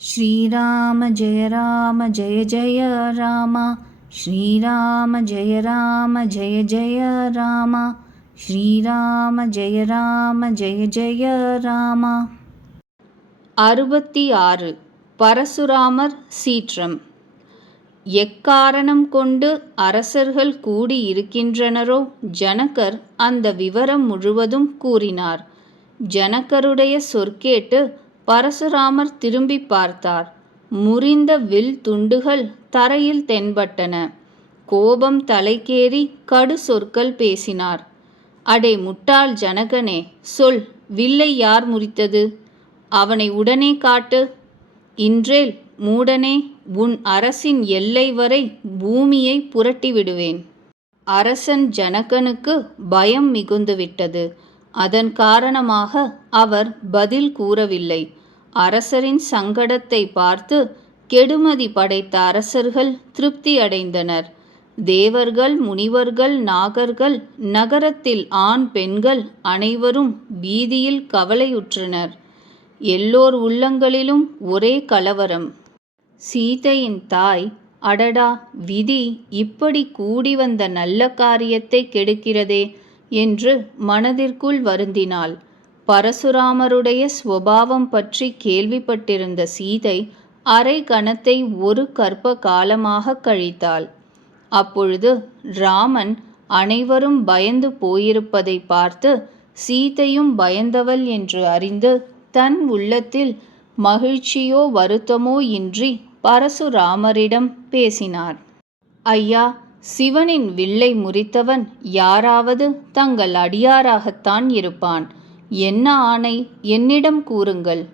श्रीराम जय राम जय जय राम श्रीराम जय राम जय जय राम श्रीराम जय राम जय जय राम அறுபத்தி ஆறு பரசுராமர் சீற்றம் எக்காரணம் கொண்டு அரசர்கள் கூடியிருக்கின்றனரோ ஜனகர் அந்த விவரம் முழுவதும் கூறினார் ஜனகருடைய சொற்கேட்டு பரசுராமர் திரும்பி பார்த்தார். முறிந்த வில் துண்டுகள் தரையில் தென்பட்டன. கோபம் தலைக்கேறி கடு சொற்கள் பேசினார். அடே முட்டாள் ஜனகனே சொல் வில்லை யார் முறித்தது? அவனை உடனே காட்டு. இன்றேல் மூடனே உன் அரசின் எல்லை வரை பூமியை புரட்டி விடுவேன். அரசன் ஜனகனுக்கு பயம் மிகுந்துவிட்டது. அதன் காரணமாக அவர் பதில் கூறவில்லை. அரசரின் சங்கடத்தை பார்த்து கெடுமதி படைத்த அரசர்கள் திருப்தி அடைந்தனர் தேவர்கள் முனிவர்கள் நாகர்கள் நகரத்தில் ஆண் பெண்கள் அனைவரும் வீதியில் கவலையுற்றனர். எல்லோர் உள்ளங்களிலும் ஒரே கலவரம். சீதையின் தாய் அடடா விதி இப்படி கூடி வந்த நல்ல காரியத்தை கெடுக்கிறதே என்று மனதிற்குள் வருந்தினாள். பரசுராமருடைய ஸ்வபாவம் பற்றி கேள்விப்பட்டிருந்த சீதை அரை கணத்தை ஒரு கற்ப காலமாக கழித்தாள். அப்பொழுது ராமன் அனைவரும் பயந்து போயிருப்பதை பார்த்து சீதையும் பயந்தவள் என்று அறிந்து தன் உள்ளத்தில் மகிழ்ச்சியோ வருத்தமோ இன்றி பரசுராமரிடம் பேசினார். ஐயா சிவனின் வில்லை முறித்தவன் யாராவது தங்கள் அடியாராகத்தான் இருப்பான். என்ன ஆணை? என்னிடம் கூறுங்கள்.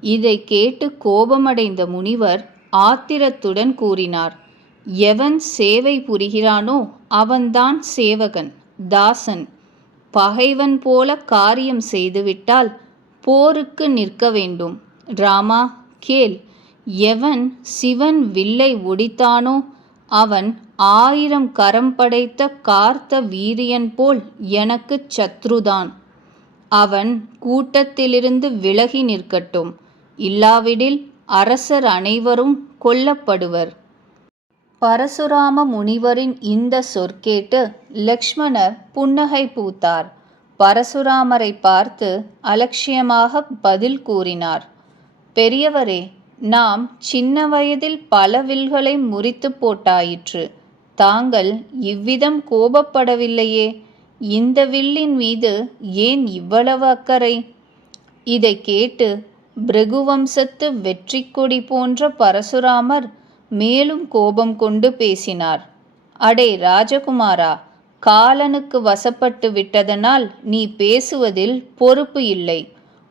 இதை கேட்டு கோபமடைந்த முனிவர் ஆத்திரத்துடன் கூறினார் எவன் சேவை புரிகிறானோ அவன்தான் சேவகன் தாசன். பகைவன் போல காரியம் செய்துவிட்டால் போருக்கு நிற்க வேண்டும். ராமா கேள். எவன் சிவன் வில்லை ஒடித்தானோ அவன் ஆயிரம் கரம் படைத்த கார்த்த வீரியன் போல் எனக்குச் சத்ருதான். அவன் கூட்டத்திலிருந்து விலகி நிற்கட்டும். இல்லாவிடில் அரசர் அனைவரும் கொல்லப்படுவர். பரசுராம முனிவரின் இந்த சொற்கேட்டு லக்ஷ்மணர் புன்னகை பூத்தார். பரசுராமரை பார்த்து அலட்சியமாக பதில் கூறினார். பெரியவரே நாம் சின்ன வயதில் பல வில்களை முறித்து போட்டாயிற்று. தாங்கள் இவ்விதம் கோபப்படவில்லையே. இந்த வில்லின் மீது ஏன் இவ்வளவு அக்கறை? இதை கேட்டு பிருகுவம்சத்து வெற்றி கொடி போன்ற பரசுராமர் மேலும் கோபம் கொண்டு பேசினார். அடே ராஜகுமாரா காலனுக்கு வசப்பட்டு விட்டதனால் நீ பேசுவதில் பொறுப்பு இல்லை.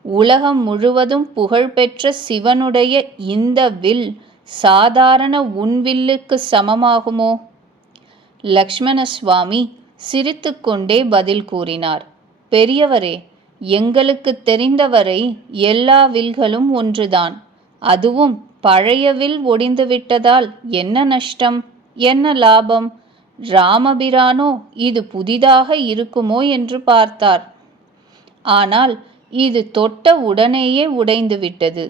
உலகம் முழுவதும் புகழ்பெற்ற சிவனுடைய இந்த வில் சாதாரண உன்வில்லுக்கு சமமாகுமோ? லக்ஷ்மண சுவாமி சிரித்துக்கொண்டே பதில் கூறினார். பெரியவரே எங்களுக்கு தெரிந்தவரை எல்லா வில்களும் ஒன்றுதான். அதுவும் பழைய வில் ஒடிந்துவிட்டதால் என்ன நஷ்டம் என்ன லாபம்? ராமபிரானோ இது புதிதாக இருக்குமோ என்று பார்த்தார். ஆனால் இது தொட்ட உடனேயே உடைந்துவிட்டது.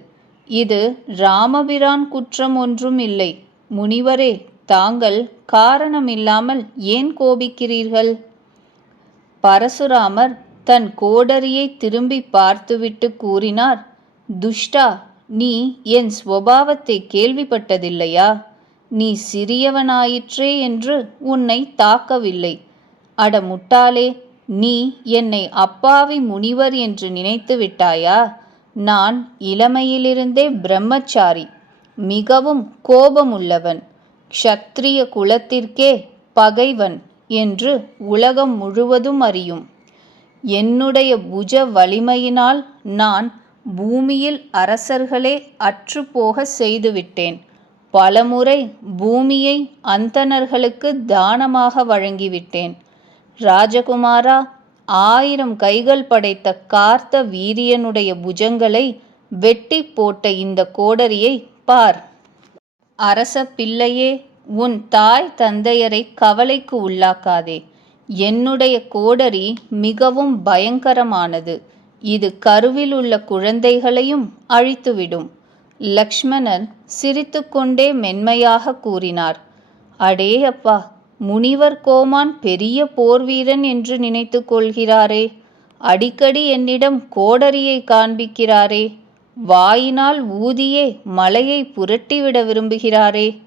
இது ராமபிரான் குற்றம் ஒன்றும் இல்லை. முனிவரே தாங்கள் காரணமில்லாமல் ஏன் கோபிக்கிறீர்கள்? பரசுராமர் தன் கோடரியை திரும்பி பார்த்துவிட்டு கூறினார் துஷ்டா நீ என் ஸ்வபாவத்தை கேள்விப்பட்டதில்லையா? நீ சிறியவனாயிற்றே என்று உன்னை தாக்கவில்லை. அட முட்டாளே நீ என்னை அப்பாவி முனிவர் என்று நினைத்து விட்டாயா? நான் இளமையிலிருந்தே பிரம்மச்சாரி மிகவும் கோபமுள்ளவன். க்ஷத்ரிய குலத்திற்கே பகைவன் என்று உலகம் முழுவதும் அறியும். என்னுடைய புஜ வலிமையினால் நான் பூமியில் அரசர்களே அற்றுப்போக செய்துவிட்டேன். பலமுறை பூமியை அந்தணர்களுக்கு தானமாக வழங்கிவிட்டேன். ராஜகுமாரா ஆயிரம் கைகள் படைத்த கார்த்த வீரியனுடைய புஜங்களை வெட்டி போட்ட இந்த கோடரியை பார். அரச பிள்ளையே உன் தாய் தந்தையரை கவலைக்கு உள்ளாக்காதே. என்னுடைய கோடரி மிகவும் பயங்கரமானது. இது கருவில் உள்ள குழந்தைகளையும் அழித்துவிடும். லக்ஷ்மணன் சிரித்துக்கொண்டே மென்மையாக கூறினார். அடே அப்பா முனிவர் கோமான் பெரிய போர்வீரன் என்று நினைத்து கொள்கிறாரே. அடிக்கடி என்னிடம் கோடரியை காண்பிக்கிறாரே. வாயினால் ஊதியே மலையை புரட்டிவிட விரும்புகிறாரே.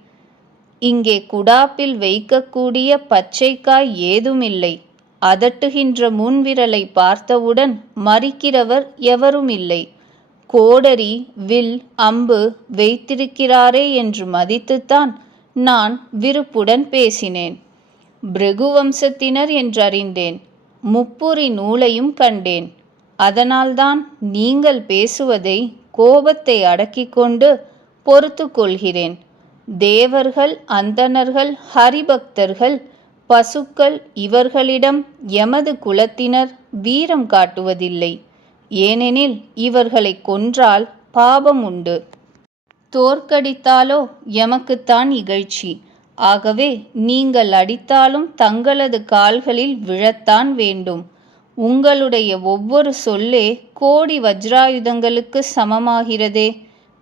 இங்கே குடாப்பில் வைக்கக்கூடிய பச்சைக்காய் ஏதுமில்லை. அதட்டுகின்ற முன்விரலை பார்த்தவுடன் மறிக்கிறவர் எவரும் இல்லை கோடரி வில் அம்பு வைத்திருக்கிறாரே என்று மதித்துத்தான் நான் விருப்புடன் பேசினேன். பிருகு வம்சத்தினர் என்றறிந்தேன். முப்புரி நூலையும் கண்டேன். அதனால்தான் நீங்கள் பேசுவதை கோபத்தை அடக்கிக்கொண்டு பொறுத்து கொள்கிறேன். தேவர்கள் அந்தணர்கள் ஹரிபக்தர்கள் பசுக்கள் இவர்களிடம் எமது குலத்தினர் வீரம் காட்டுவதில்லை. ஏனெனில் இவர்களை கொன்றால் பாபம் உண்டு. தோற்கடித்தாலோ எமக்குத்தான் இகழ்ச்சி. ஆகவே நீங்கள் அடித்தாலும் தங்களது கால்களில் விழத்தான் வேண்டும். உங்களுடைய ஒவ்வொரு சொல்லே கோடி வஜ்ராயுதங்களுக்கு சமமாகிறதே.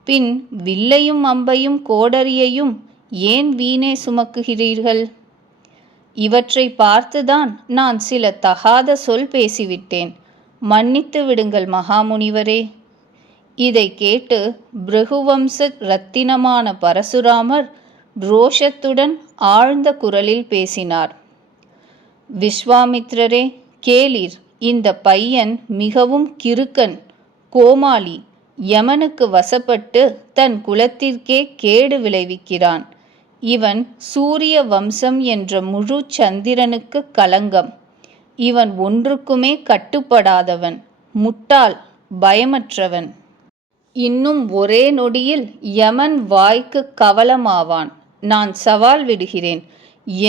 பின் வில்லையும் அம்பையும் கோடரியையும் ஏன் வீணே சுமக்குகிறீர்கள்? இவற்றை பார்த்துதான் நான் சில தகாத சொல் பேசிவிட்டேன். மன்னித்து விடுங்கள் மகாமுனிவரே. இதை கேட்டு பிருகுவம்ச ரத்தினமான பரசுராமர் ரோஷத்துடன் ஆழ்ந்த குரலில் பேசினார். விஸ்வாமித்ரரே கேளீர். இந்த பையன் மிகவும் கிறுக்கன் கோமாளி யமனுக்கு வசப்பட்டு தன் குலத்திற்கே கேடு விளைவிக்கிறான். இவன் சூரிய வம்சம் என்ற முழு சந்திரனுக்கு களங்கம் இவன் ஒன்றுக்குமே கட்டுப்படாதவன் முட்டாள் பயமற்றவன். இன்னும் ஒரே நொடியில் யமன் வாய்க்கு கவலமாவான். நான் சவால் விடுகிறேன்.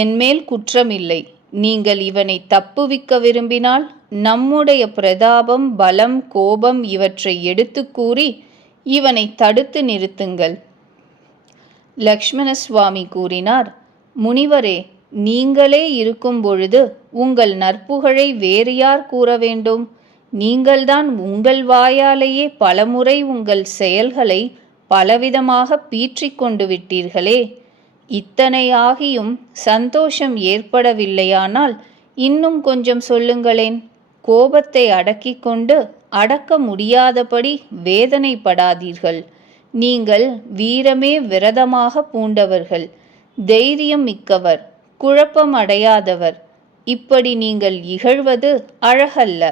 என்மேல் குற்றமில்லை. நீங்கள் இவனை தப்புவிக்க விரும்பினால் நம்முடைய பிரதாபம் பலம் கோபம் இவற்றை எடுத்து கூறி இவனை தடுத்து நிறுத்துங்கள். லக்ஷ்மண சுவாமி கூறினார் முனிவரே நீங்களே இருக்கும் பொழுது உங்கள் நற்புகழை வேறு யார் கூற வேண்டும்? நீங்கள்தான் உங்கள் வாயாலேயே பலமுறை உங்கள் செயல்களை பலவிதமாக பீற்றிக் கொண்டு விட்டீர்களே. இத்தனை ஆகியும் சந்தோஷம் ஏற்படவில்லையானால் இன்னும் கொஞ்சம் சொல்லுங்களேன். கோபத்தை அடக்கிக் கொண்டு அடக்க முடியாதபடி வேதனைப்படாதீர்கள். நீங்கள் வீரமே விரதமாக பூண்டவர்கள் தைரியம் மிக்கவர் குழப்பம் அடையாதவர் இப்படி நீங்கள் இகழ்வது அழகல்ல.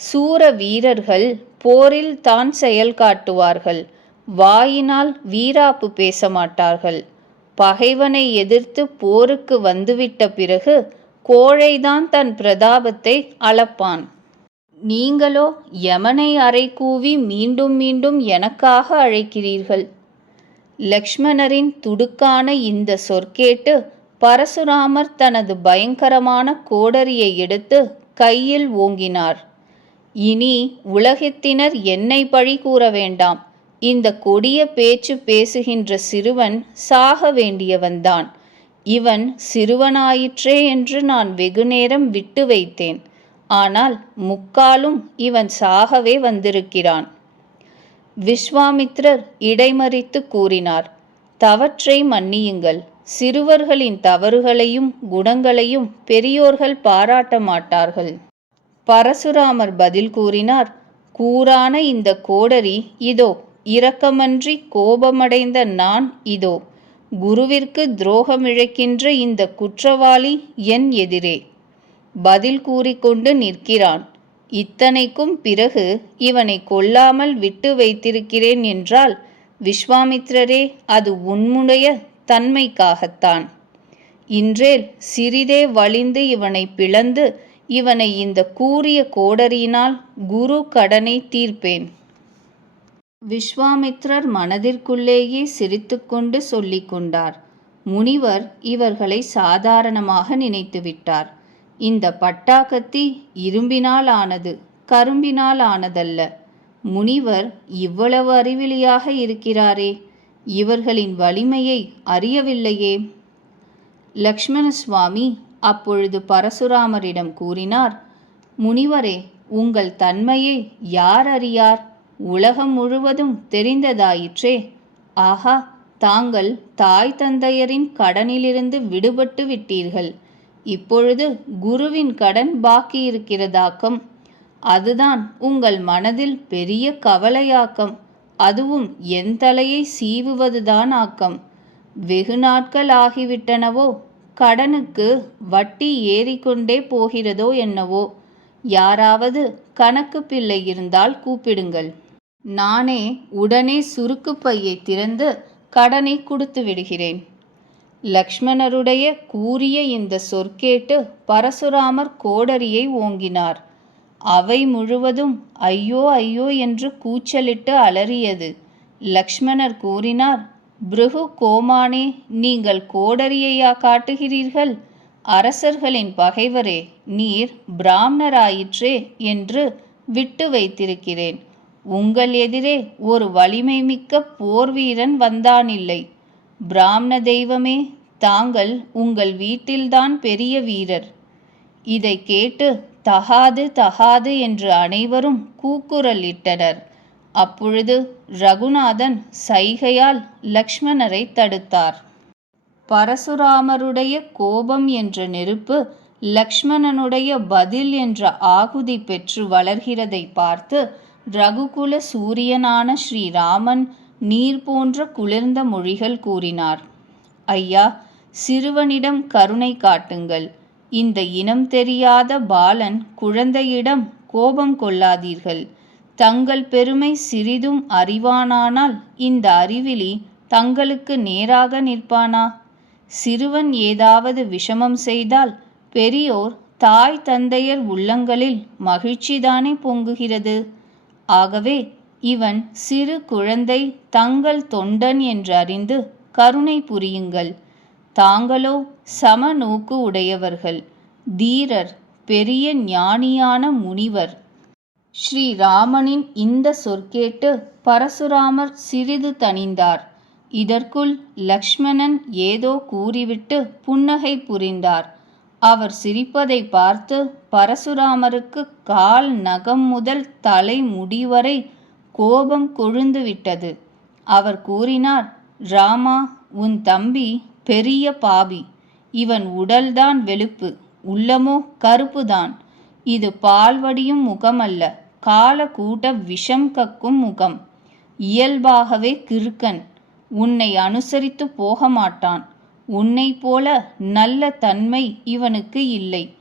சூர வீரர்கள் போரில் தான் செயல் காட்டுவார்கள். வாயினால் வீராப்பு பேச மாட்டார்கள். பகைவனை எதிர்த்து போருக்கு வந்துவிட்ட பிறகு கோழைதான் தன் பிரதாபத்தை அளப்பான். நீங்களோ யமனை அறை கூவி மீண்டும் மீண்டும் எனக்காக அழைக்கிறீர்கள். லக்ஷ்மணரின் துடுக்கான இந்த சொற்கேட்டு பரசுராமர் தனது பயங்கரமான கோடரியை எடுத்து கையில் ஓங்கினார். இனி உலகத்தினர் என்னை பழி கூற வேண்டாம். இந்த கொடிய பேச்சு பேசுகின்ற சிறுவன் சாக வேண்டியவன்தான். இவன் சிறுவனாயிற்றே என்று நான் வெகுநேரம் விட்டு வைத்தேன். ஆனால் முக்காலும் இவன் சாகவே வந்திருக்கிறான். விஸ்வாமித்ரர் இடைமறித்து கூறினார் தவற்றை மன்னியுங்கள். சிறுவர்களின் தவறுகளையும் குணங்களையும் பெரியோர்கள் பாராட்ட மாட்டார்கள் பரசுராமர் பதில் கூறினார் கூறான இந்த கோடரி இதோ இரக்கமன்றி கோபமடைந்த நான் இதோ. குருவிற்கு துரோகமிழைக்கின்ற இந்த குற்றவாளி என் எதிரே. பதில் கூறிக்கொண்டு நிற்கிறான். இத்தனைக்கும் பிறகு இவனை கொல்லாமல் விட்டு வைத்திருக்கிறேன் என்றால் விஸ்வாமித்ரரே அது உன்முடைய தன்மைக்காகத்தான். இன்றேல் சிறிதே வலிந்து இவனை பிளந்து இவனை இந்த கூறிய கோடரியினால் குரு கடனை தீர்ப்பேன். விஸ்வாமித்ரர் மனதிற்குள்ளேயே சிரித்துக்கொண்டு சொல்லிக் கொண்டார். முனிவர் இவர்களை சாதாரணமாக நினைத்துவிட்டார் இந்த பட்டாக்கத்தி இரும்பினால் ஆனது கரும்பினால் ஆனதல்ல முனிவர் இவ்வளவு அறிவிலியாக இருக்கிறாரே இவர்களின் வலிமையை அறியவில்லையே. லக்ஷ்மண சுவாமி அப்பொழுது பரசுராமரிடம் கூறினார் முனிவரே உங்கள் தன்மையை யார் அறியார்? உலகம் முழுவதும் தெரிந்ததாயிற்றே. ஆஹா தாங்கள் தாய் தந்தையரின் கடனிலிருந்து விடுபட்டு விட்டீர்கள். இப்பொழுது குருவின் கடன் பாக்கி இருக்கிறதாக்கம் அதுதான் உங்கள் மனதில் பெரிய கவலையாக்கம். அதுவும் என் தலையை சீவுவதுதான் ஆக்கம். வெகு நாட்கள் ஆகிவிட்டனவோ? கடனுக்கு வட்டி ஏறிக்கொண்டே போகிறதோ என்னவோ? யாராவது கணக்கு பிள்ளை இருந்தால் கூப்பிடுங்கள். நானே உடனே சுருக்கு பையை திறந்து கடனை கொடுத்து விடுகிறேன். லக்ஷ்மணருடைய கூறிய இந்த சொற்கேட்டு பரசுராமர் கோடரியை ஓங்கினார். அவை முழுவதும் ஐயோ ஐயோ என்று கூச்சலிட்டு அலறியது. லக்ஷ்மணர் கூறினார் பிருகு கோமானே நீங்கள் கோடரியையா காட்டுகிறீர்கள்? அரசர்களின் பகைவரே நீர் பிராமணராயிற்றே என்று விட்டு வைத்திருக்கிறேன். உங்கள் எதிரே ஒரு வலிமை மிக்க போர் வீரன் வந்தானில்லை. பிராமண தெய்வமே தாங்கள் உங்கள் வீட்டில்தான் பெரிய வீரர். இதை கேட்டு தகாது தகாது என்று அனைவரும் கூக்குரலிட்டனர். அப்பொழுது ரகுநாதன் சைகையால் லக்ஷ்மணரை தடுத்தார். பரசுராமருடைய கோபம் என்ற நெருப்பு லக்ஷ்மணனுடைய பதில் என்ற ஆகுதி பெற்று வளர்கிறதை பார்த்து ரகுகுல சூரியனான ஸ்ரீராமன் நீர் போன்ற குளிர்ந்த மொழிகள் கூறினார். ஐயா சிறுவனிடம் கருணை காட்டுங்கள். இந்த இனம் தெரியாத பாலன் குழந்தையிடம் கோபம் கொள்ளாதீர்கள். தங்கள் பெருமை சிறிதும் அறிவானானால் இந்த அறிவிலி தங்களுக்கு நேராக நிற்பானா? சிறுவன் ஏதாவது விஷமம் செய்தால் பெரியோர் தாய் தந்தையர் உள்ளங்களில் மகிழ்ச்சிதானே பொங்குகிறது? ஆகவே இவன் சிறு குழந்தை தங்கள் தொண்டன் என்றறிந்து கருணை புரியுங்கள். தாங்களோ சம நோக்கு உடையவர்கள். தீரர் பெரிய ஞானியான முனிவர். ஸ்ரீராமனின் இந்த சொற்கேட்டு பரசுராமர் சிறிது தணிந்தார். இதற்குள் லக்ஷ்மணன் ஏதோ கூறிவிட்டு புன்னகை புரிந்தார். அவர் சிரிப்பதை பார்த்து பரசுராமருக்கு கால் நகம் முதல் தலை முடிவரை கோபம் கொழுந்து விட்டது. அவர் கூறினார் ராமா உன் தம்பி பெரிய பாபி இவன் உடல்தான் வெளுப்பு. உள்ளமோ கருப்புதான். இது பால்வடியும் முகமல்ல. கால கூட்ட விஷம் கக்கும் முகம். இயல்பாகவே கிறுக்கன். உன்னை அனுசரித்து போக மாட்டான் உன்னை போல நல்ல தன்மை இவனுக்கு இல்லை.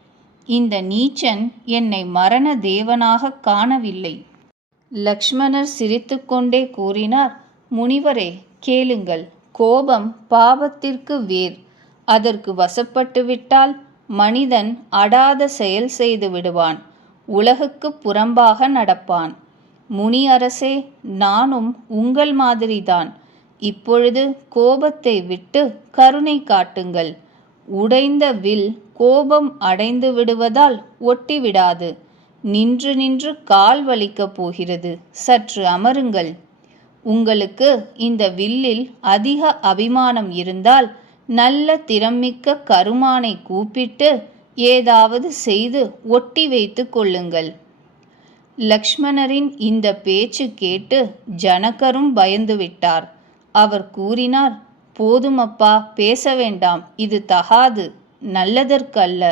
இந்த நீச்சன் என்னை மரண தேவனாக காணவில்லை. லக்ஷ்மணர் சிரித்துக்கொண்டே கூறினார் முனிவரே கேளுங்கள். கோபம் பாவத்திற்கு வேர். அதற்கு வசப்பட்டு விட்டால் மனிதன் அடாத செயல் செய்து விடுவான். உலகுக்கு புறம்பாக நடப்பான். முனி அரசே நானும் உங்கள் மாதிரிதான். இப்பொழுது கோபத்தை விட்டு கருணை காட்டுங்கள். உடைந்த வில் கோபம் அடைந்து விடுவதால் ஒட்டிவிடாது. நின்று நின்று கால் வலிக்கப் போகிறது. சற்று அமருங்கள். உங்களுக்கு இந்த வில்லில் அதிக அபிமானம் இருந்தால் நல்ல திறமிக்க கருமானை கூப்பிட்டு ஏதாவது செய்து ஒட்டி வைத்து கொள்ளுங்கள். லக்ஷ்மணரின் இந்த பேச்சு கேட்டு ஜனகரும் பயந்துவிட்டார். அவர் கூறினார் போதுமப்பா பேச வேண்டாம் இது தகாது நல்லதற்கல்ல.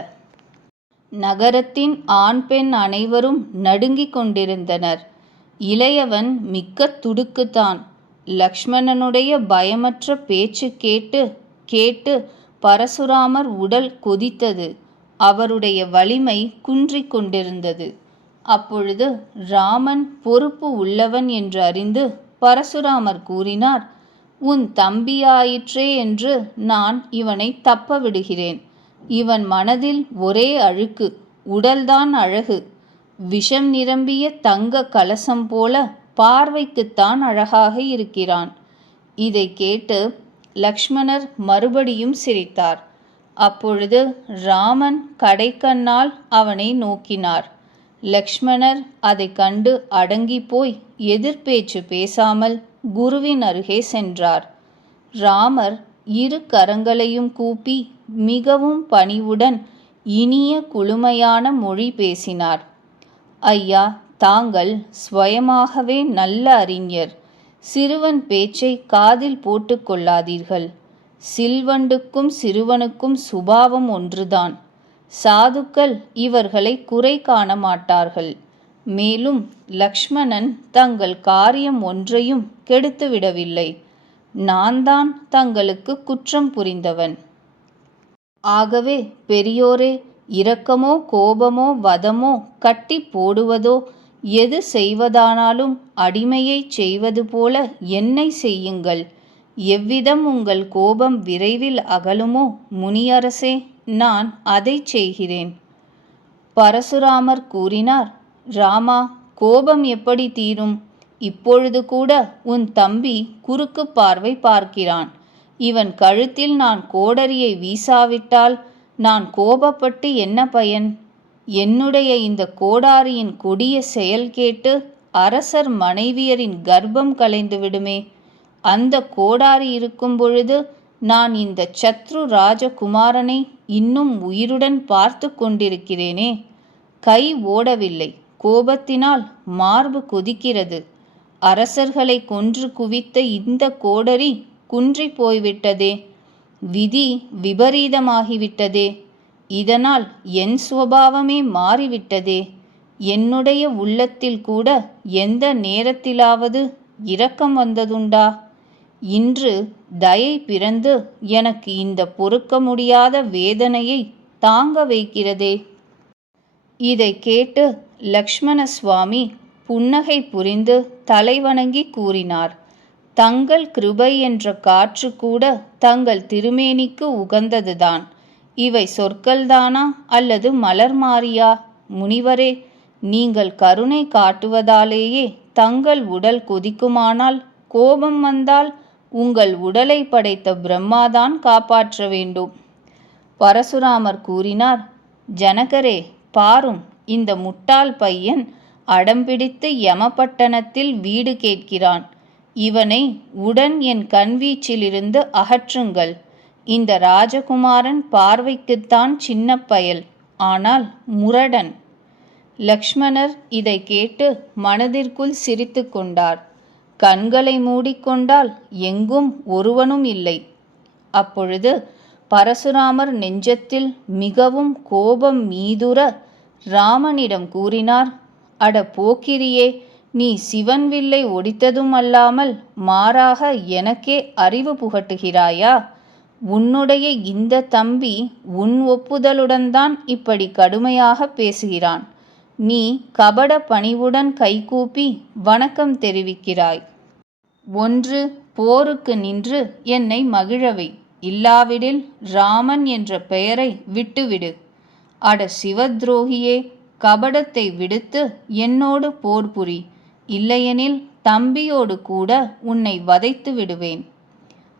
நகரத்தின் ஆண் பெண் அனைவரும் நடுங்கிக் கொண்டிருந்தனர். இளையவன் மிக்க துடுக்குத்தான். லக்ஷ்மணனுடைய பயமற்ற பேச்சு கேட்டு கேட்டு பரசுராமர் உடல் கொதித்தது. அவருடைய வலிமை குன்றிக் கொண்டிருந்தது. அப்பொழுது ராமன் பொறுப்பு உள்ளவன் என்று அறிந்து பரசுராமர் கூறினார் உன் தம்பியாயிற்றே என்று நான் இவனை தப்ப விடுகிறேன் இவன் மனதில் ஒரே அழுக்கு உடல்தான் அழகு. விஷம் நிரம்பிய தங்க கலசம் போல பார்வைக்குத்தான் அழகாக இருக்கிறான். இதை கேட்டு லக்ஷ்மணர் மறுபடியும் சிரித்தார். அப்பொழுது ராமன் கடைக்கண்ணால் அவனை நோக்கினார். லக்ஷ்மணர் அதை கண்டு அடங்கி போய் எதிர்பேச்சு பேசாமல் குருவின் அருகே சென்றார். ராமர் இரு கரங்களையும் கூப்பி மிகவும் பணிவுடன் இனிய குளுமையான மொழி பேசினார். ஐயா தாங்கள் ஸ்வயமாகவே நல்ல அறிஞர். சிறுவன் பேச்சை காதில் போட்டுக்கொள்ளாதீர்கள் சில்வண்டுக்கும் சிறுவனுக்கும் சுபாவம் ஒன்றுதான். சாதுக்கள் இவர்களை குறை காண மாட்டார்கள். மேலும் லக்ஷ்மணன் தங்கள் காரியம் ஒன்றையும் கெடுத்துவிடவில்லை. நான் தான் தங்களுக்கு குற்றம் புரிந்தவன். ஆகவே பெரியோரே இரக்கமோ கோபமோ வதமோ கட்டி போடுவதோ எது செய்வதானாலும் அடிமையைச் செய்வது போல என்னை செய்யுங்கள். எவ்விதம் உங்கள் கோபம் விரைவில் அகலுமோ முனியரசே நான் அதைச் செய்கிறேன். பரசுராமர் கூறினார் ராமா கோபம் எப்படி தீரும்? இப்பொழுது கூட உன் தம்பி குறுக்கு பார்வை பார்க்கிறான். இவன் கழுத்தில் நான் கோடரியை வீசாவிட்டால் நான் கோபப்பட்டு என்ன பயன்? என்னுடைய இந்த கோடாரியின் கொடிய செயல் கேட்டு அரசர் மனைவியரின் கர்ப்பம் கலைந்து விடுமே. அந்த கோடாரி இருக்கும் பொழுது நான் இந்த சத்ரு ராஜகுமாரனை இன்னும் உயிருடன் பார்த்து கொண்டிருக்கிறேனே. கை ஓடவில்லை. கோபத்தினால் மார்பு கொதிக்கிறது. அரசர்களை கொன்று குவித்த இந்த கோடரி குன்றி போய்விட்டதே. விதி விபரீதமாகிவிட்டதே. இதனால் என் சுவாவமே மாறிவிட்டதே. என்னுடைய உள்ளத்தில் கூட எந்த நேரத்திலாவது இரக்கம் வந்ததுண்டா? இன்று தயை பிறந்து எனக்கு இந்த பொறுக்க முடியாத வேதனையை தாங்க வைக்கிறதே. இதை கேட்டு லக்ஷ்மண சுவாமி புன்னகை புரிந்து தலைவணங்கி கூறினார். தங்கள் கிருபை என்ற காற்று கூட தங்கள் திருமேனிக்கு உகந்ததுதான். இவை சொற்கள்தானா அல்லது மலர் மாறியா? முனிவரே நீங்கள் கருணை காட்டுவதாலேயே தங்கள் உடல் கொதிக்குமானால் கோபம் வந்தால் உங்கள் உடலை படைத்த பிரம்மாதான் காப்பாற்ற வேண்டும். பரசுராமர் கூறினார் ஜனகரே பாரும் இந்த முட்டாள் பையன் அடம்பிடித்து யமபட்டணத்தில் வீடு கேட்கிறான். இவனை உடன் என் கண்வீச்சிலிருந்து அகற்றுங்கள். இந்த ராஜகுமாரன் பார்வைக்குத்தான் சின்ன பயல் ஆனால் முரடன். லக்ஷ்மணர் இதை கேட்டு மனதிற்குள் சிரித்து கொண்டார். கண்களை மூடிக்கொண்டால் எங்கும் ஒருவனும் இல்லை. அப்பொழுது பரசுராமர் நெஞ்சத்தில் மிகவும் கோபம் மீதுர ராமனிடம் கூறினார் அட போக்கிரியே நீ சிவன் வில்லை ஒடித்ததும் அல்லாமல் மாறாக எனக்கே அறிவு புகட்டுகிறாயா? உன்னுடைய இந்த தம்பி உன் ஒப்புதலுடன் தான் இப்படி கடுமையாக பேசுகிறான். நீ கபட பணிவுடன் கைகூப்பி வணக்கம் தெரிவிக்கிறாய். ஒன்று போருக்கு நின்று என்னை மகிழவை இல்லாவிடில் ராமன் என்ற பெயரை விட்டுவிடு. அட சிவத்ரோகியே கபடத்தை விடுத்து என்னோடு போர் புரி. இல்லையெனில் தம்பியோடு கூட உன்னை வதைத்து விடுவேன்.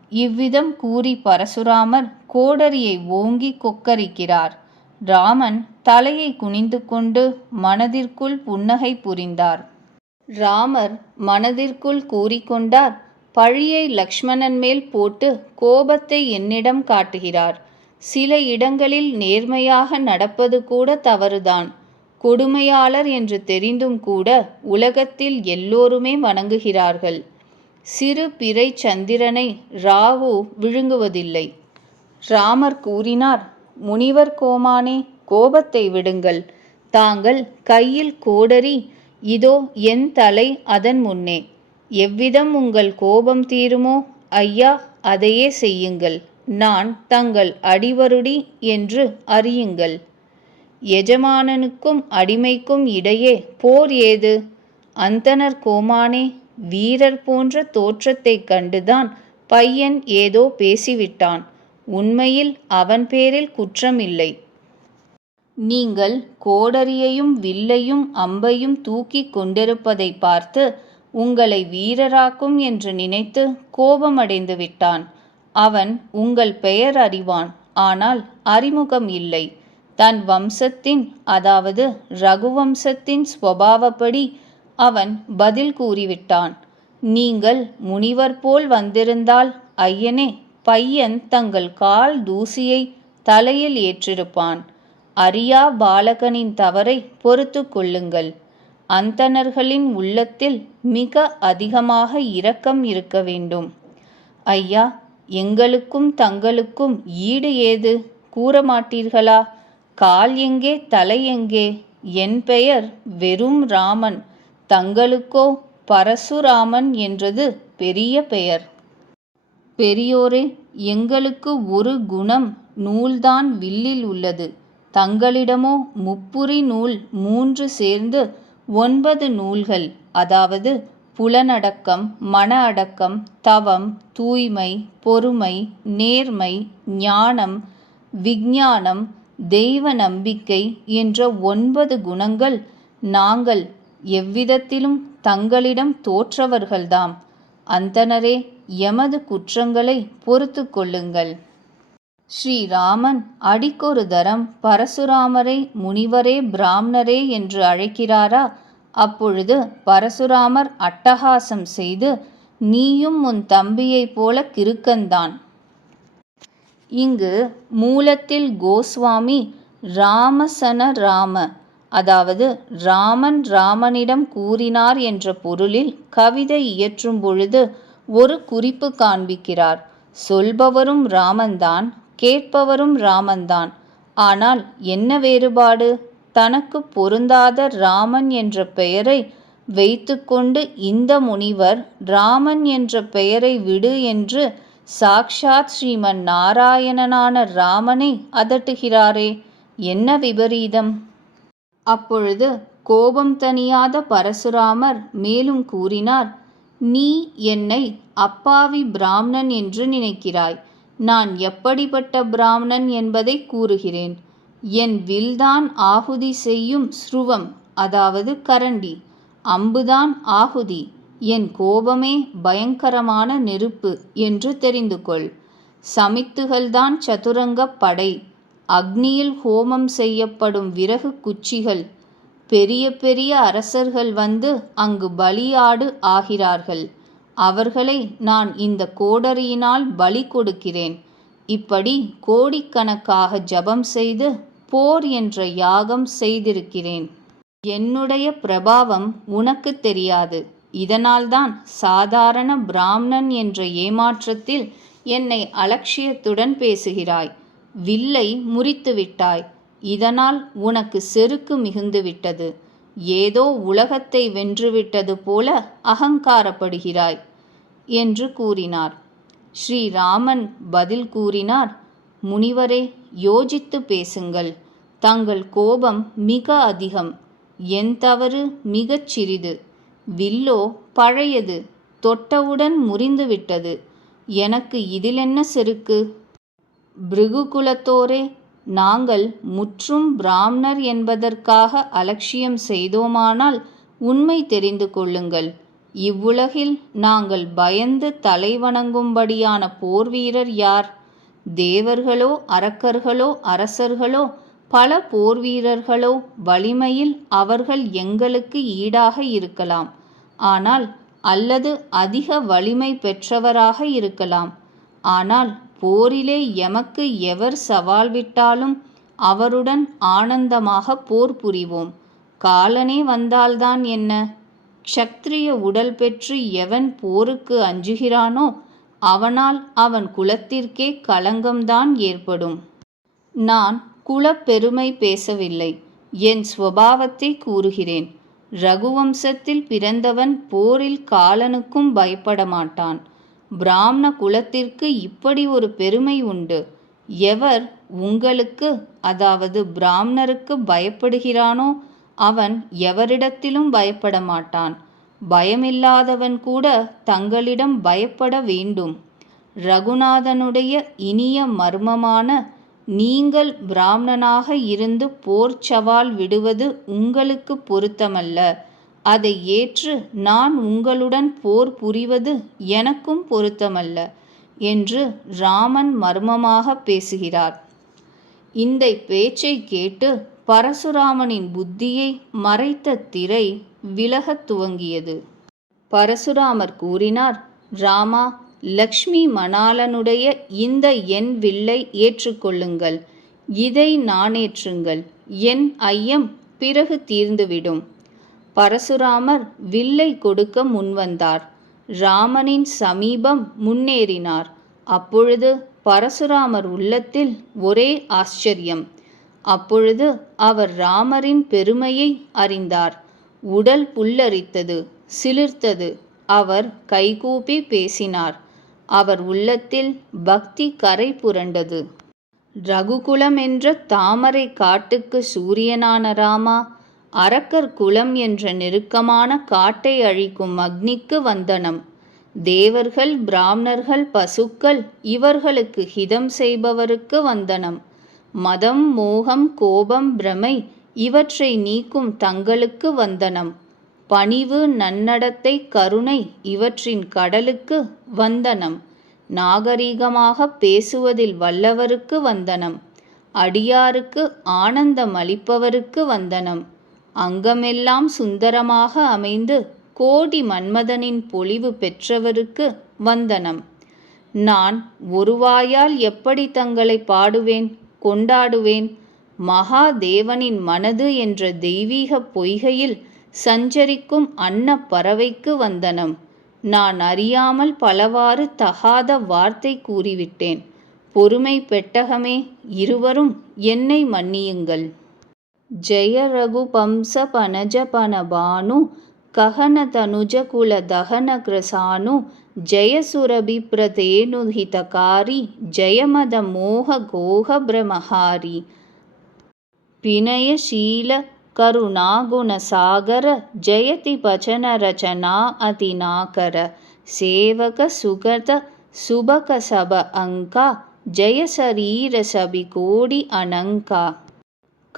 இவ்விதம் கூறி பரசுராமர் கோடரியை ஓங்கி கொக்கரிக்கிறார். ராமன் தலையை குனிந்து கொண்டு மனதிற்குள் புன்னகை புரிந்தார். ராமர் மனதிற்குள் கூறிக்கொண்டார் பழியை லக்ஷ்மணன் மேல் போட்டு கோபத்தை என்னிடம் காட்டுகிறார். சில இடங்களில் நேர்மையாக நடப்பது கூட தவறுதான். கொடுமையாளர் என்று தெரிந்தும் கூட உலகத்தில் எல்லோருமே வணங்குகிறார்கள். சிறு பிறை சந்திரனை ராகு விழுங்குவதில்லை. ராமர் கூறினார் முனிவர் கோமானே கோபத்தை விடுங்கள். தாங்கள் கையில் கோடரி இதோ என் தலை அதன் முன்னே. எவ்விதம் உங்கள் கோபம் தீருமோ? ஐயா அதையே செய்யுங்கள். நான் தங்கள் அடிவருடி என்று அறியுங்கள். எஜமானனுக்கும் அடிமைக்கும் இடையே போர் ஏது? அந்தனர் கோமானே வீரர் போன்ற தோற்றத்தைக் கண்டுதான் பையன் ஏதோ பேசிவிட்டான். உண்மையில் அவன் பேரில் குற்றமில்லை. நீங்கள் கோடரியையும் வில்லையும் அம்பையும் தூக்கிக் கொண்டிருப்பதை பார்த்து உங்களை வீரராக்கும் என்று நினைத்து கோபமடைந்து விட்டான். அவன் உங்கள் பெயர் அறிவான் ஆனால் அறிமுகம் இல்லை. தன் வம்சத்தின் அதாவது ரகுவம்சத்தின் ஸ்வபாவப்படி அவன் பதில் கூறிவிட்டான். நீங்கள் முனிவர் போல் வந்திருந்தால் ஐயனே பையன் தங்கள் கால் தூசியை தலையில் ஏற்றிருப்பான். அறியா பாலகனின் தவறை பொறுத்து கொள்ளுங்கள். அந்தணர்களின் உள்ளத்தில் மிக அதிகமாக இரக்கம் இருக்க வேண்டும். ஐயா எங்களுக்கும் தங்களுக்கும் ஈடு ஏது? கூற மாட்டீர்களா? கால் எங்கே தலை எங்கே? என் பெயர் வெறும் ராமன். தங்களுக்கோ பரசுராமன் என்றது பெரிய பெயர். பெரியோரே எங்களுக்கு ஒரு குணம் நூல்தான் வில்லில் உள்ளது. தங்களிடமோ முப்புரி நூல் மூன்று சேர்ந்து ஒன்பது நூல்கள் அதாவது புலனடக்கம் மன அடக்கம் தவம் தூய்மை பொறுமை நேர்மை ஞானம் விஞ்ஞானம் தெய்வ நம்பிக்கை என்ற ஒன்பது குணங்கள் நாங்கள் எவ்விதத்திலும் தங்களிடம் தோற்றவர்கள்தாம். அந்தனரே எமது குற்றங்களை பொறுத்து கொள்ளுங்கள். ஸ்ரீராமன் அடிக்கொரு தரம் பரசுராமரை முனிவரே பிராமணரே என்று அழைக்கிறாரா? அப்பொழுது பரசுராமர் அட்டகாசம் செய்து நீயும் உன் தம்பியைப் போல கிருக்கந்தான். இங்கு மூலத்தில் கோஸ்வாமி ராமசன ராம. அதாவது ராமன் ராமனிடம் கூறினார் என்ற பொருளில் கவிதை இயற்றும் பொழுது ஒரு குறிப்பு காண்பிக்கிறார். சொல்பவரும் ராமன்தான். கேட்பவரும் ராமன்தான். ஆனால் என்ன வேறுபாடு? தனக்கு பொருந்தாத ராமன் என்ற பெயரை வைத்துக்கொண்டு இந்த முனிவர் ராமன் என்ற பெயரை விடு என்று சாக்ஷாத் ஸ்ரீமன் நாராயணனான ராமனை அதட்டுகிறாரே. என்ன விபரீதம்? அப்பொழுது கோபம் தணியாத பரசுராமர் மேலும் கூறினார் நீ என்னை அப்பாவி பிராமணன் என்று நினைக்கிறாய். நான் எப்படிப்பட்ட பிராமணன் என்பதை கூறுகிறேன். என் வில்தான் ஆகுதி செய்யும் ஸ்ருவம் அதாவது கரண்டி. அம்புதான் ஆகுதி. என் கோபமே பயங்கரமான நெருப்பு என்று தெரிந்து கொள் சமித்துகள்தான் சதுரங்கப் படை. அக்னியில் ஹோமம் செய்யப்படும் விறகு குச்சிகள். பெரிய பெரிய அரசர்கள் வந்து அங்கு பலியாடு ஆகிறார்கள். அவர்களை நான் இந்த கோடரியினால் பலி கொடுக்கிறேன். இப்படி கோடிக்கணக்காக ஜபம் செய்து போர் என்ற யாகம் செய்திருக்கிறேன். என்னுடைய பிரபாவம் உனக்கு தெரியாது. இதனால்தான் சாதாரண பிராமணன் என்ற ஏமாற்றத்தில் என்னை அலட்சியத்துடன் பேசுகிறாய். வில்லை முறித்து விட்டாய் இதனால் உனக்கு செருக்கு மிகுந்துவிட்டது. ஏதோ உலகத்தை வென்றுவிட்டது போல அகங்காரப்படுகிறாய் என்று கூறினார். ஸ்ரீராமன் பதில் கூறினார் முனிவரே யோசித்து பேசுங்கள். தங்கள் கோபம் மிக அதிகம். என் தவறு மிகச் சிறிது. வில்லோ பழையது. தொட்டவுடன் முறிந்துவிட்டது. எனக்கு இதிலென்ன செருக்கு? பிருகுகுலத்தோரே நாங்கள் முற்றும் பிராமணர் என்பதற்காக அலட்சியம் செய்தோமானால் உண்மை தெரிந்து கொள்ளுங்கள். இவ்வுலகில் நாங்கள் பயந்து தலைவணங்கும்படியான போர்வீரர் யார்? தேவர்களோ அரக்கர்களோ அரசர்களோ பல போர்வீரர்களோ வலிமையில் அவர்கள் எங்களுக்கு ஈடாக இருக்கலாம். ஆனால் அல்லது அதிக வலிமை பெற்றவராக இருக்கலாம். ஆனால் போரிலே எமக்கு எவர் சவால் விட்டாலும் அவருடன் ஆனந்தமாக போர் புரிவோம். காலனே வந்தால்தான் என்ன? க்ஷத்ரிய உடல் பெற்று எவன் போருக்கு அஞ்சுகிறானோ அவனால் அவன் குலத்திற்கே களங்கம்தான் ஏற்படும். நான் குலப்பெருமை பேசவில்லை. என் ஸ்வபாவத்தை கூறுகிறேன். ரகுவம்சத்தில் பிறந்தவன் போரில் காலனுக்கும் பயப்பட மாட்டான் பிராமண குலத்திற்கு இப்படி ஒரு பெருமை உண்டு. எவர் உங்களுக்கு அதாவது பிராமணருக்கு பயப்படுகிறானோ அவன் எவரிடத்திலும் பயப்பட மாட்டான். பயமில்லாதவன் கூட தங்களிடம் பயப்பட வேண்டும். ரகுநாதனுடைய இனிய மர்மமான நீங்கள் பிராமணனாக இருந்து போர் சவால் விடுவது உங்களுக்கு பொருத்தமல்ல. அதை ஏற்று நான் உங்களுடன் போர் புரிவது எனக்கும் பொருத்தமல்ல என்று ராமன் மர்மமாக பேசுகிறார். இந்த பேச்சை கேட்டு பரசுராமனின் புத்தியை மறைத்த திரை விலகத் துவங்கியது. பரசுராமர் கூறினார் ராமா லக்ஷ்மி மணாலனுடைய இந்த என் வில்லை ஏற்றுக்கொள்ளுங்கள் இதை நானேற்றுங்கள் என் ஐயம் பிறகு தீர்ந்துவிடும். பரசுராமர் வில்லை கொடுக்க முன்வந்தார். ராமனின் சமீபம் முன்னேறினார். அப்பொழுது பரசுராமர் உள்ளத்தில் ஒரே ஆச்சரியம். அப்பொழுது அவர் ராமரின் பெருமையை அறிந்தார். உடல் புல்லரித்தது சிலிர்த்தது. அவர் கைகூப்பி பேசினார். அவர் உள்ளத்தில் பக்தி கரை புரண்டது. ரகுகுலம் என்ற தாமரை காட்டுக்கு சூரியனான ராமா அரக்கர் குலம் என்ற நெருக்கமான காட்டை அழிக்கும் அக்னிக்கு வந்தனம். தேவர்கள் பிராமணர்கள் பசுக்கள் இவர்களுக்கு ஹிதம் செய்பவருக்கு வந்தனம். மதம் மோகம் கோபம் பிரமை இவற்றை நீக்கும் தங்களுக்கு வந்தனம். பணிவு நன்னடத்தை கருணை இவற்றின் கடலுக்கு வந்தனம். நாகரீகமாக பேசுவதில் வல்லவருக்கு வந்தனம். அடியாருக்கு ஆனந்தம் அளிப்பவருக்கு வந்தனம். அங்கமெல்லாம் சுந்தரமாக அமைந்து கோடி மன்மதனின் பொலிவு பெற்றவருக்கு வந்தனம். நான் ஒருவாயால் எப்படி தங்களை பாடுவேன் கொண்டாடுவேன்? மகாதேவனின் மனது என்ற தெய்வீக பொய்கையில் சஞ்சரிக்கும் அன்ன பறவைக்கு வந்தனம். நான் அறியாமல் பலவாறு தகாத வார்த்தை கூறிவிட்டேன். பொறுமை பெட்டகமே இருவரும் என்னை மன்னியுங்கள். ಜಯ ರಘುಪಂಸ ಪನಜಪನ ಭಾನು ಕಹನ ತನುಜ ಕುಲ ದಹನ ಕೃಸಾನು ಜಯ ಸುರಭಿಪ್ರತೇನು ಹಿತಕಾರಿ ಜಯ ಮದ ಮೋಹ ಗೋಹ ಭ್ರಮಹಾರಿ ವಿನಯಶೀಲ ಕರುಣಾಗುಣಸಾಗರ ಜಯತಿ ಪಚನ ರಚನಾ ಅತಿನಾಕರ ಸೇವಕ ಸುಗತ ಸುಬಕ ಸಬ ಅಂಕ ಜಯ ಶರೀರ ಸಬಿ ಕೋಡಿ ಅನಂಕ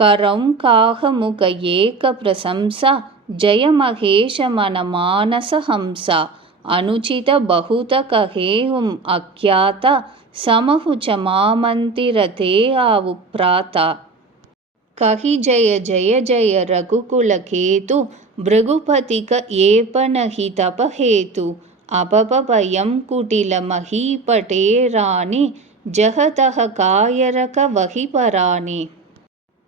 करौङ्काहमुखयेकप्रशंसा एकप्रशंसा जयमहेशमनमानसहंसा अनुचितबहुतकहेहुम् अख्यात समहु च मामन्तिरते आवुप्राता कहि जय जय जय रघुकुलकेतु भृगुपतिक एपनहि तपहेतु अपपपयं कुटिलमहीपटेराणि जह तः कायरकवहिपराणि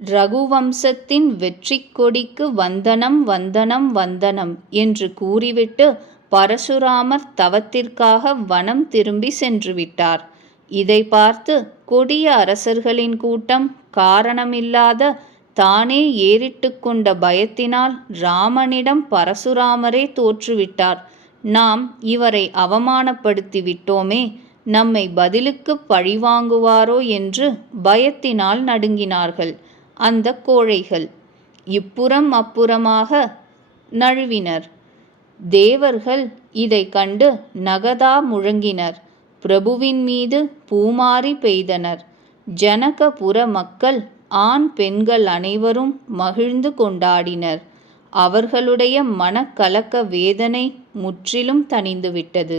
ரகுவம்சத்தின் வெற்றி கொடிக்கு வந்தனம் வந்தனம் வந்தனம் என்று கூறிவிட்டு பரசுராமர் தவத்திற்காக வனம் திரும்பி சென்று விட்டார் இதை பார்த்து கொடிய அரசர்களின் கூட்டம் காரணமில்லாத தானே ஏறிட்டு கொண்ட பயத்தினால் ராமனிடம் பரசுராமரே தோற்றுவிட்டார். நாம் இவரை அவமானப்படுத்தி விட்டோமே நம்மை பதிலுக்கு பழிவாங்குவாரோ என்று பயத்தினால் நடுங்கினார்கள். அந்த கோழைகள் இப்புறம் அப்புறமாக நழுவினர். தேவர்கள் இதை கண்டு நகதா முழங்கினர். பிரபுவின் மீது பூமாரி பெய்தனர். ஜனகபுர மக்கள் ஆண் பெண்கள் அனைவரும் மகிழ்ந்து கொண்டாடினர். அவர்களுடைய மனக்கலக்க வேதனை முற்றிலும் தணிந்துவிட்டது.